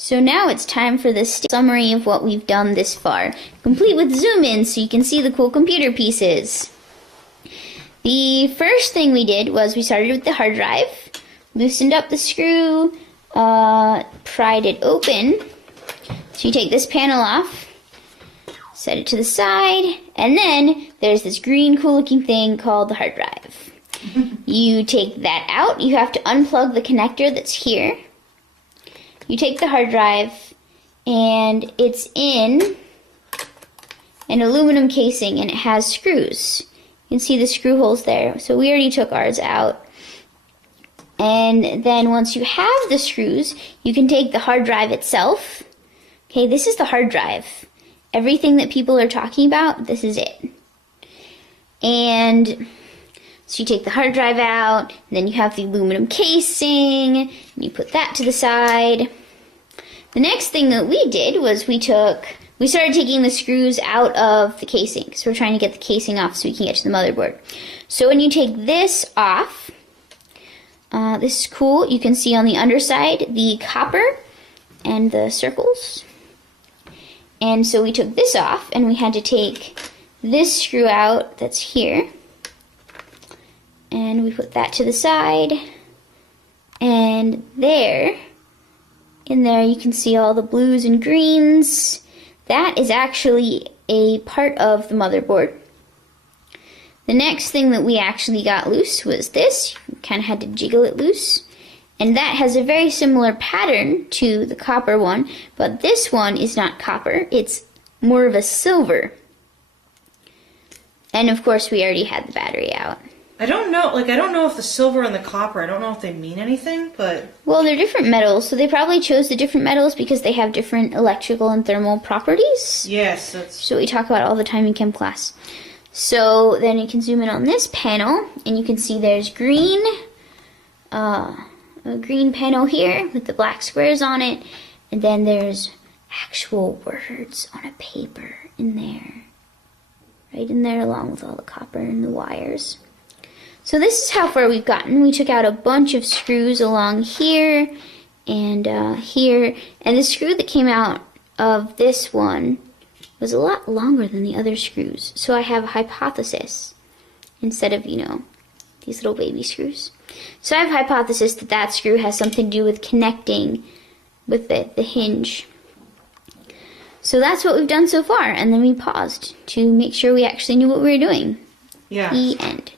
So now it's time for the summary of what we've done this far, complete with zoom in so you can see the cool computer pieces. The first thing we did was we started with the hard drive, loosened up the screw, pried it open. So you take this panel off, set it to the side, and then there's this green cool looking thing called the hard drive. You take that out, you have to unplug the connector that's here. You take the hard drive, and it's in an aluminum casing, and it has screws. You can see the screw holes there. So we already took ours out. And then once you have the screws, you can take the hard drive itself. Okay, this is the hard drive. Everything that people are talking about, this is it. And so you take the hard drive out, and then you have the aluminum casing, and you put that to the side. The next thing that we did was we started taking the screws out of the casing. So we're trying to get the casing off so we can get to the motherboard. So when you take this off, this is cool. You can see on the underside the copper and the circles. And so we took this off, and we had to take this screw out that's here. And we put that to the side. And in there you can see all the blues and greens. That is actually a part of the motherboard. The next thing that we actually got loose was this. You kind of had to jiggle it loose. And that has a very similar pattern to the copper one, but this one is not copper, it's more of a silver. And of course we already had the battery out. I don't know if the silver and the copper, I don't know if they mean anything, but... Well, they're different metals, so they probably chose the different metals because they have different electrical and thermal properties. Yes, that's... So we talk about all the time in chem class. So then you can zoom in on this panel, and you can see there's green, a green panel here with the black squares on it, and then there's actual words on a paper in there. Right in there along with all the copper and the wires. So this is how far we've gotten. We took out a bunch of screws along here and here, and the screw that came out of this one was a lot longer than the other screws. So I have a hypothesis instead of, these little baby screws. So I have a hypothesis that that screw has something to do with connecting with the hinge. So that's what we've done so far, and then we paused to make sure we actually knew what we were doing. Yeah. The end.